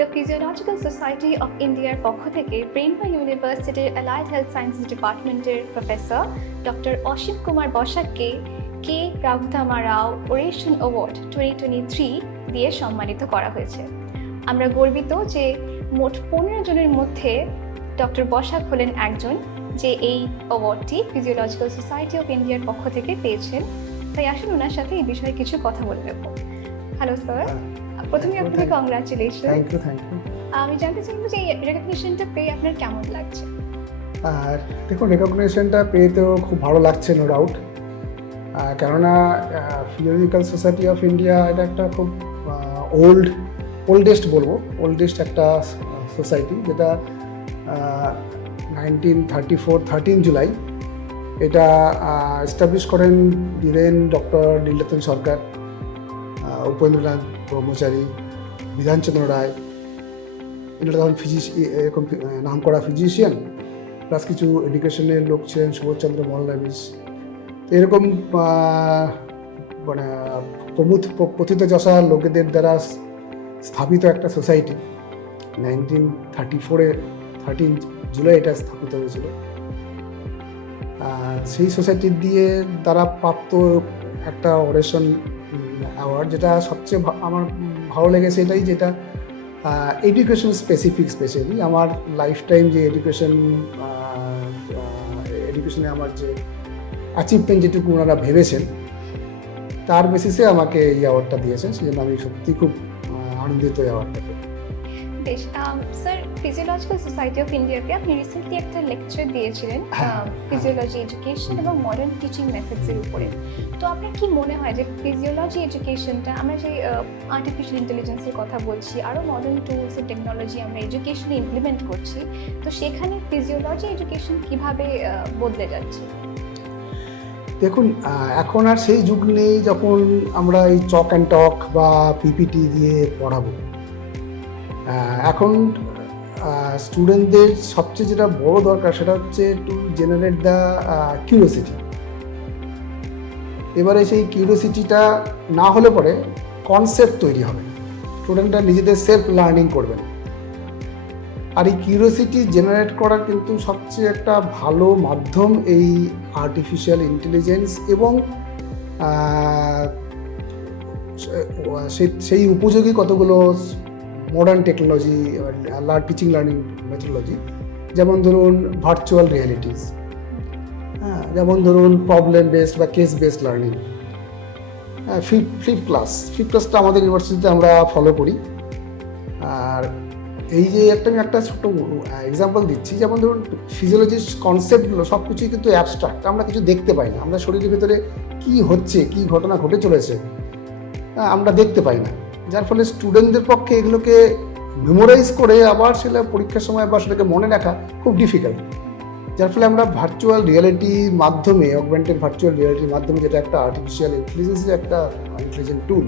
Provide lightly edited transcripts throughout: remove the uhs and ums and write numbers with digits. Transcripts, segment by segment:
The physiological society of ইন্ডিয়ার পক্ষ থেকে ব্রেইনওয়ে ইউনিভার্সিটির অ্যালাইড হেলথ সায়েন্সেস ডিপার্টমেন্টের প্রফেসর ডক্টর অসীম কুমার বসাককে কে রাঘুধামা রাও ওরেশন অ্যাওয়ার্ড 2023 দিয়ে সম্মানিত করা হয়েছে। আমরা গর্বিত যে মোট 15 জনের মধ্যে ডক্টর বসাক হলেন একজন যে এই অ্যাওয়ার্ডটি ফিজিওলজিক্যাল সোসাইটি অফ ইন্ডিয়ার পক্ষ থেকে পেয়েছেন। তাই আসুন ওনার সাথে এই বিষয়ে কিছু কথা বলে নেব। হ্যালো স্যার, প্রথমে আপনাকে কংগ্রাচুলেশন। Thank you. আমি জানতে চাইবো যে এই রেকগনিশনটা পেয়ে আপনার কেমন লাগছে? আর দেখুন, রেকগনিশনটা পেয়ে তো খুব ভালো লাগছে, নো ডাউট। কেননা ফিজিওলজিক্যাল সোসাইটি অফ ইন্ডিয়া এটা একটা খুব ওল্ডেস্ট একটা সোসাইটি, যেটা 13 জুলাই এটা এস্টাবলিশ করেন দিলেন ডক্টর নীলরতন সরকার, উপেন্দ্রনাথ ব্রহ্মচারী, বিধানচন্দ্র রায়। এটা তখন এরকম নাম করা ফিজিশিয়ান, প্লাস কিছু এডুকেশনের লোক ছিলেন, সুবোধচন্দ্র মহলানিস। এরকম মানে প্রথিতযশা লোকেদের দ্বারা স্থাপিত একটা সোসাইটি 1934-এ 13 জুলাই এটা স্থাপিত হয়েছিল। সেই সোসাইটি দিয়ে দ্বারা প্রাপ্ত একটা ওরেশন অ্যাওয়ার্ড, যেটা সবচেয়ে আমার ভালো লেগেছে এটাই, যেটা এডুকেশন স্পেশালি আমার লাইফ টাইম যে এডুকেশনে আমার যে অ্যাচিভমেন্ট যেটুকু ওনারা ভেবেছেন তার বেসিসে আমাকে এই অ্যাওয়ার্ডটা দিয়েছেন। সেই জন্য আমি সত্যি খুব আনন্দিত এই অ্যাওয়ার্ডটাকে। বেশ, স্যার ফিজিওলজিক্যাল সোসাইটি অফ ইন্ডিয়াতে আপনি রিসেন্টলি একটা লেকচার দিয়েছিলেন ফিজিওলজি এডুকেশন এবং মডার্ন টিচিং মেথডসের উপরে। তো আপনার কি মনে হয় যে ফিজিওলজি এডুকেশনটা, আমরা যে আর্টিফিশিয়াল ইন্টেলিজেন্সের কথা বলছি, আরও মডার্ন টুলস এন্ড টেকনোলজি আমরা এডুকেশনে ইমপ্লিমেন্ট করছি, তো সেখানে ফিজিওলজি এডুকেশন কিভাবে বদলে যাচ্ছে? দেখুন, এখন আর সেই যুগ নেই যখন আমরা এই চক অ্যান্ড টক বা পিপিটি দিয়ে পড়াবো। এখন স্টুডেন্টদের সবচেয়ে যেটা বড় দরকার সেটা হচ্ছে টু জেনারেট দ্য কিউরিওসিটি। এবারে সেই কিউরিওসিটিটা না হলে পরে কনসেপ্ট তৈরি হবে, স্টুডেন্টরা নিজেদের সেলফ লার্নিং করবেন। আর এই কিউরিওসিটি জেনারেট করার কিন্তু সবচেয়ে একটা ভালো মাধ্যম এই আর্টিফিশিয়াল ইন্টেলিজেন্স এবং সেই উপযোগী কতগুলো modern technology, teaching learning methodology, যেমন ধরুন ভার্চুয়াল রিয়ালিটিস, যেমন ধরুন প্রবলেম বেসড বা কেস বেসড লার্নিং, ফ্লিপ ক্লাসটা আমাদের ইউনিভার্সিটিতে আমরা ফলো করি। আর এই যে আমি একটা ছোটো এক্সাম্পল দিচ্ছি, যেমন ধরুন ফিজিওলজির কনসেপ্টগুলো সব কিছুই কিন্তু অ্যাবস্ট্রাক্ট, আমরা কিছু দেখতে পাই না, আমরা শরীরের ভিতরে কী হচ্ছে, কী ঘটনা ঘটে চলেছে আমরা দেখতে পাই না, যার ফলে স্টুডেন্টদের পক্ষে এগুলোকে মেমোরাইজ করে আবার সেটা পরীক্ষার সময় বা সেটাকে মনে রাখা খুব ডিফিকাল্ট। যার ফলে আমরা ভার্চুয়াল রিয়ালিটির মাধ্যমে, অগমেন্টেড ভার্চুয়াল রিয়ালিটির মাধ্যমে, যেটা একটা আর্টিফিশিয়াল ইন্টেলিজেন্সের একটা ইন্টেলিজেন্ট টুল,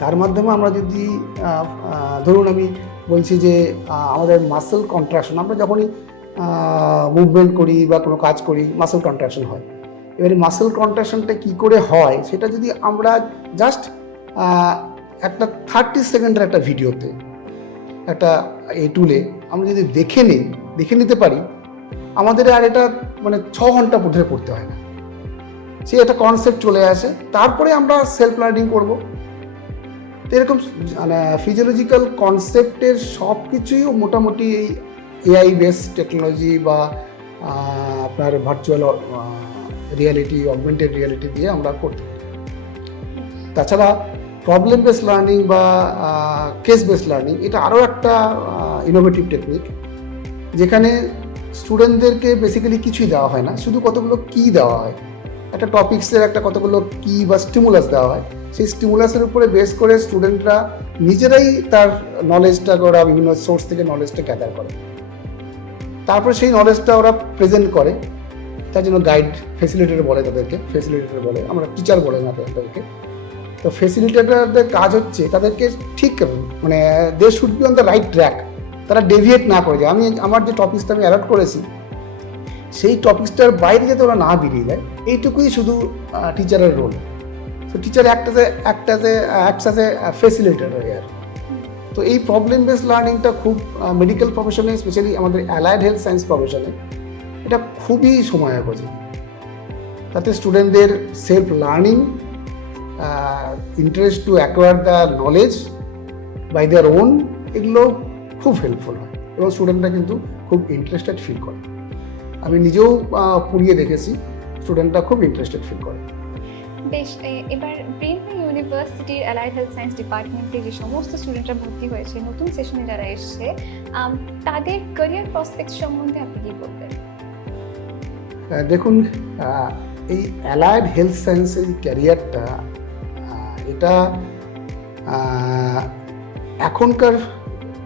তার মাধ্যমে আমরা যদি ধরুন আমি বলছি যে আমাদের মাসেল কন্ট্রাকশন, আমরা যখনই মুভমেন্ট করি বা কোনো কাজ করি মাসেল কন্ট্রাকশন হয়। এবারে মাসেল কন্ট্রাকশনটা কী করে হয় সেটা যদি আমরা জাস্ট একটা 30 সেকেন্ডের একটা ভিডিওতে, একটা এই টুলে আমরা যদি দেখে নিতে পারি, আমাদের আর এটা মানে 6 ঘন্টা ধরে পড়তে হয় না, সে একটা কনসেপ্ট চলে আসে, তারপরে আমরা সেলফ লার্নিং করবো। তো এরকম মানে ফিজিওলজিক্যাল কনসেপ্টের সব কিছুই মোটামুটি এই এআই বেস টেকনোলজি বা আপনার ভার্চুয়াল রিয়ালিটি, অগমেন্টেড রিয়ালিটি দিয়ে আমরা করতে পারি। তাছাড়া প্রবলেম বেস লার্নিং বা কেস বেস লার্নিং, এটা আরও একটা ইনোভেটিভ টেকনিক, যেখানে স্টুডেন্টদেরকে বেসিক্যালি কিছুই দেওয়া হয় না, শুধু কতগুলো কি দেওয়া হয়, একটা টপিক্সের একটা কতগুলো কি বা স্টিমুলাস দেওয়া হয়। সেই স্টিমুলাসের উপরে বেস করে স্টুডেন্টরা নিজেরাই তার নলেজটা, ওরা বিভিন্ন সোর্স থেকে নলেজটা গ্যাদার করে, তারপরে সেই নলেজটা ওরা প্রেজেন্ট করে। তার জন্য গাইড, ফেসিলিটেটর বলে তাদেরকে, আমরা টিচার বলে না তাদেরকে। তো ফেসিলিটেটরদের কাজ হচ্ছে তাদেরকে ঠিক মানে they should be on the right track, তারা ডেভিয়েট না করে যায়। আমার যে টপিকসটা আমি অ্যালট করেছি সেই টপিকসটার বাইরে যাতে ওরা না বেরিয়ে যায়, এইটুকুই শুধু টিচারের রোল। তো teacher act as a facilitator ইয়ার। তো তো এই প্রবলেম বেসড লার্নিংটা খুব মেডিকেল প্রফেশনে, স্পেশালি আমাদের অ্যালাইড হেলথ সায়েন্স প্রফেশনে এটা খুবই সময়োপযোগী। তাতে স্টুডেন্টদের self learning, interest to acquire the knowledge by their own, এগুলো খুব হেল্পফুল হয় এবং স্টুডেন্টরা কিন্তু খুব ইন্টারেস্টেড ফিল করে। আমি নিজেও পড়িয়ে দেখেছি, স্টুডেন্টরা খুব ইন্টারেস্টেড ফিল করে। বেশ, এবার ব্রেনওয়ে ইউনিভার্সিটির অ্যালাইড হেলথ সায়েন্স ডিপার্টমেন্টে যে সমস্ত স্টুডেন্টরা ভর্তি হয়েছে, নতুন সেশনে যারা এসছে, তাদের ক্যারিয়ার প্রসপেক্ট সম্বন্ধে আপনি কি বলবেন? দেখুন, এই অ্যালাইড হেলথ সায়েন্সের ক্যারিয়ারটা, এটা এখনকার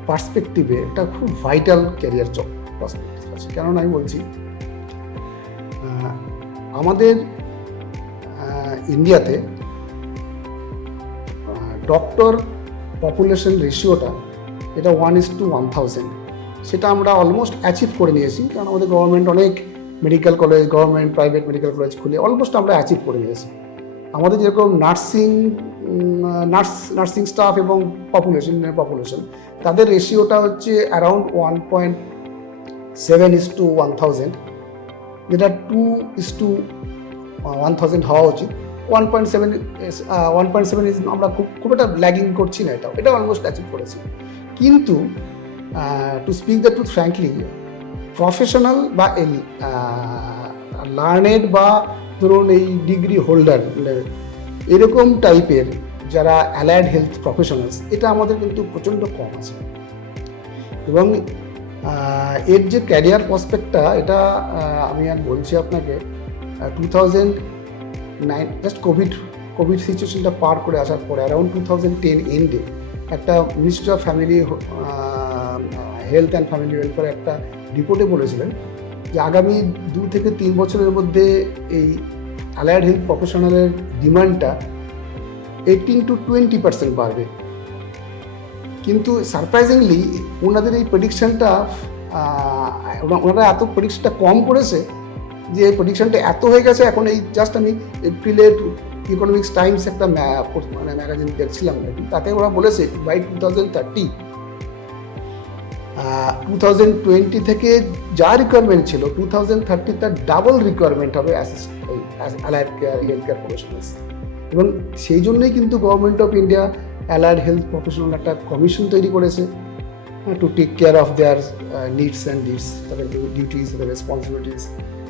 পার্সপেক্টিভে একটা খুব ভাইটাল ক্যারিয়ার পার্সপেক্টিভ আছে। কেননা আমি বলছি, আমাদের ইন্ডিয়াতে ডক্টর পপুলেশন রেশিওটা এটা 1:1000, সেটা আমরা অলমোস্ট অ্যাচিভ করে নিয়েছি। কারণ আমাদের গভর্নমেন্ট অনেক medical college, government private medical college খুলে অলমোস্ট আমরা অ্যাচিভ করে নিয়েছি। আমাদের যেরকম নার্সিং স্টাফ এবং পপুলেশন তাদের রেশিওটা হচ্ছে অ্যারাউন্ড 1.7:1000, যেটা 2:1000 হওয়া উচিত। 1.7 আমরা খুব একটা ল্যাগিং করছি না, এটা অলমোস্ট অ্যাচিভ করেছি। কিন্তু to speak the truth frankly, professional বা লার্নেড বা ধরুন এই ডিগ্রি হোল্ডার এরকম টাইপের যারা অ্যালাইড হেলথ প্রফেশনালস, এটা আমাদের কিন্তু প্রচণ্ড কম আছে। এবং এর যে ক্যারিয়ার প্রসপেক্টটা, এটা আমি আর বলছি আপনাকে, 2009 জাস্ট কোভিড সিচুয়েশনটা পার করে আসার পরে অ্যারাউন্ড 2010 এন্ডে একটা ministry of family health and family welfare একটা রিপোর্টে বলেছিলেন যে আগামী 2 থেকে 3 বছরের মধ্যে এই অ্যালাইড হেলথ প্রফেশনালের ডিমান্ডটা 18 to 20% বাড়বে। কিন্তু সারপ্রাইজিংলি ওনাদের এই প্রেডিকশনটা, ওনারা এত প্রেডিকশনটা কম করেছে যে প্রেডিকশনটা এত হয়ে গেছে। এখন এই জাস্ট আমি এপ্রিলে ইকোনমিক্স টাইমস একটা ম্যাগাজিন দেখছিলাম, তাতে ওরা বলেছে বাই 2020 থেকে যা রিকোয়ারমেন্ট ছিল 2030 তার ডাবল রিকোয়ারমেন্ট হবে অ্যালাইড হেলথ কেয়ার প্রফেশনালস। এবং সেই জন্যই কিন্তু government of India allied health professional একটা কমিশন তৈরি করেছে to take care of their needs and deeds, তাদের ডিউটিস, তাদের রেসপন্সিবিলিটিস,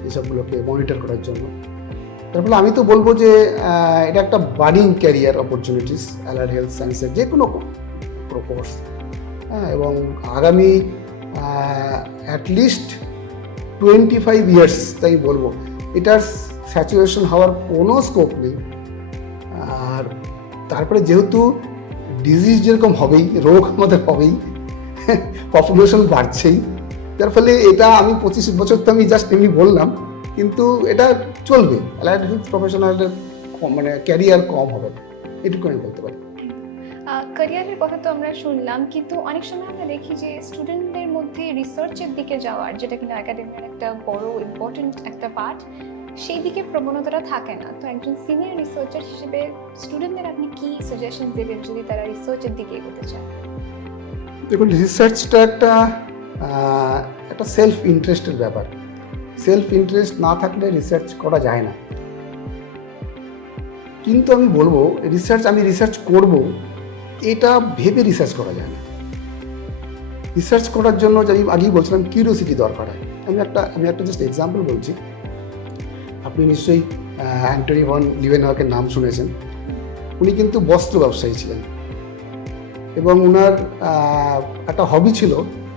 এসবগুলোকে মনিটর করার জন্য। তার ফলে আমি তো বলবো যে এটা একটা budding career opportunities allied health সায়েন্সের যে কোনো কোর্স, এবং আগামী অ্যাটলিস্ট 25 ইয়ার্স তাই বলবো এটার স্যাচুরেশন হওয়ার কোনো স্কোপ নেই। আর তারপরে যেহেতু ডিজিজ যেরকম হবেই, রোগ আমাদের হবেই, পপুলেশন বাড়ছেই, যার ফলে এটা আমি 25 বছর তো আমি জাস্ট এমনি বললাম, কিন্তু এটা চলবে। অ্যালাইড হেলথ প্রফেশনালদের মানে ক্যারিয়ার কম হবে, এটুকু আমি বলতে পারি। ক্যারিয়ারের কথা তো আমরা শুনলাম, কিন্তু অনেক সময় আমরা দেখি যে স্টুডেন্টদের মধ্যে রিসার্চের দিকে যাওয়ার, যেটা কিনা একাডেমির একটা বড় ইম্পর্টেন্ট একটা পার্ট, সেই দিকে প্রবণতাটা থাকে না। তো একজন সিনিয়র রিসার্চার হিসেবে স্টুডেন্টদের আপনি কি সাজেশন দেবেন যদি তারা রিসার্চের দিকে এগোতে চায়? দেখুন, রিসার্চটা একটা সেলফ ইন্টারেস্টের ব্যাপার। সেলফ ইন্টারেস্ট না থাকলে রিসার্চ করা যায় না। কিন্তু আমি বলবো আমি রিসার্চ করব এটা ভেবে রিসার্চ করা যায় না। রিসার্চ করার জন্য আমি আগেই বলছিলাম কিউরিওসিটি দরকার হয়। আমি একটা জাস্ট এক্সাম্পল বলছি। আপনি নিশ্চয়ই অ্যান্টনি ভন লিভেনহকের নাম শুনেছেন। উনি কিন্তু বস্ত্র ব্যবসায়ী ছিলেন এবং ওনার একটা হবি ছিল,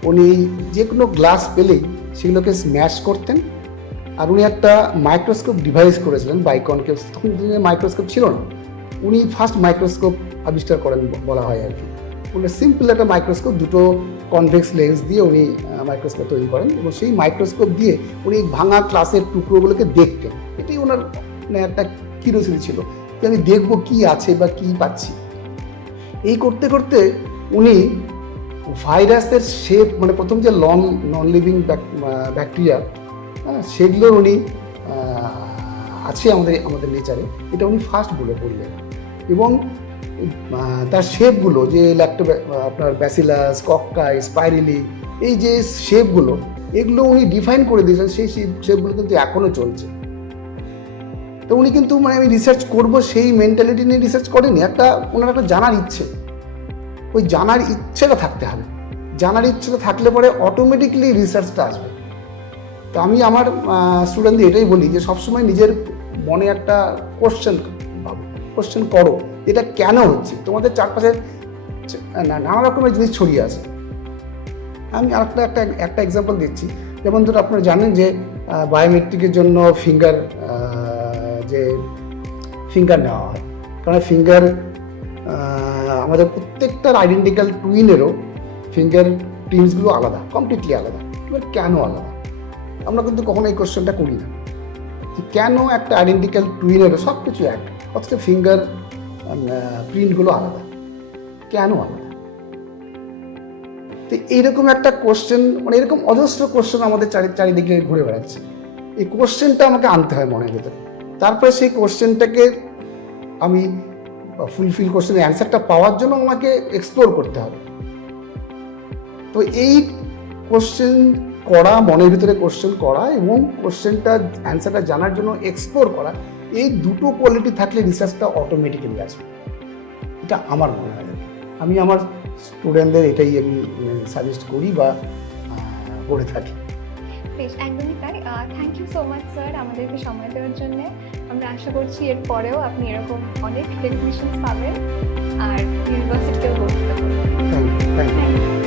উনি যে কোনো গ্লাস পেলেই সেগুলোকে স্ম্যাশ করতেন। আর উনি একটা মাইক্রোস্কোপ ডিভাইস করেছিলেন, বাইকনকেভ। তখন মাইক্রোস্কোপ ছিল না, উনি ফার্স্ট মাইক্রোস্কোপ আবিষ্কার করেন বলা হয় আর কি। উনি সিম্পল একটা মাইক্রোস্কোপ, দুটো কনভেক্স লেন্স দিয়ে উনি মাইক্রোস্কোপ তৈরি করেন এবং সেই মাইক্রোস্কোপ দিয়ে উনি ভাঙা গ্লাসের টুকরোগুলোকে দেখতেন। এটাই ওনার একটা কিউরিওসিটি ছিল যে আমি দেখবো কি আছে বা কি পাচ্ছি। এই করতে করতে উনি ভাইরাসের শেপ, মানে প্রথম যে নন লিভিং ব্যাকটেরিয়া, সেগুলো উনি আছে আমাদের নেচারে, এটা উনি ফার্স্ট বলে পড়লেন। এবং তার শেপগুলো যে আপনার ব্যাসিলাস, কক্কাই, স্পাইরিলি, এই যে শেপগুলো, এগুলো উনি ডিফাইন করে দিয়েছেন, সেই শেপগুলো কিন্তু এখনো চলছে। তো উনি কিন্তু মানে আমি রিসার্চ করব সেই মেন্টালিটি নিয়ে রিসার্চ করেনি, ওনার একটা জানার ইচ্ছে, ওই জানার ইচ্ছেটা থাকতে হবে। জানার ইচ্ছেটা থাকলে পরে অটোমেটিকলি রিসার্চটা আসবে। তো আমি আমার স্টুডেন্টদের এটাই বলি যে সবসময় নিজের মনে একটা কোশ্চেন করো, এটা কেন হচ্ছে। তোমাদের চারপাশে নানা রকমের জিনিস ছড়িয়ে আছে। আমি একটা এক্সাম্পল দিচ্ছি। যেমন ধরো আপনারা জানেন যে বায়োমেট্রিকের জন্য ফিঙ্গার নেওয়া হয়, কারণ ফিঙ্গার আমাদের প্রত্যেকটার আইডেন্টিক্যাল টুইনেরও ফিঙ্গার প্রিন্টসগুলো আলাদা, কমপ্লিটলি আলাদা। এবার কেন আলাদা আমরা কিন্তু কখনো এই কোশ্চেনটা করি না, যে কেন একটা আইডেন্টিক্যাল টুইনেরও সব কিছু এক, অথচ ফিঙ্গার প্রিন্টগুলো আলাদা, কেন আলাদা? তো এইরকম একটা কোশ্চেন, মানে এরকম অজস্র কোশ্চেন আমাদের চারিদিকে ঘুরে বেড়াচ্ছে। এই কোশ্চেনটা আমাকে আনতে হয় মনের ভেতরে, তারপরে সেই কোশ্চেনটাকে আমি ফুলফিল কোশ্চেনের অ্যান্সারটা পাওয়ার জন্য আমাকে এক্সপ্লোর করতে হবে। তো এই কোশ্চেন করা, মনের ভিতরে কোশ্চেন করা এবং কোশ্চেনটা অ্যান্সারটা জানার জন্য এক্সপ্লোর করা, এই দুটো কোয়ালিটি থাকলে রিসার্চটা অটোমেটিক্যালি আসবে, এটা আমার মনে হয়। আমি আমার স্টুডেন্টদের এটাই আমি সাজেস্ট করি বা করে থাকি। বেশ, একদমই তাই। Thank you so much sir আমাদেরকে সময় দেওয়ার জন্য। আমরা আশা করছি এর পরেও আপনি এরকম অনেক রেকগনিশনস পাবেন আর ইউনিভার্সিটিতেও ভর্তি করবেন। Thank you.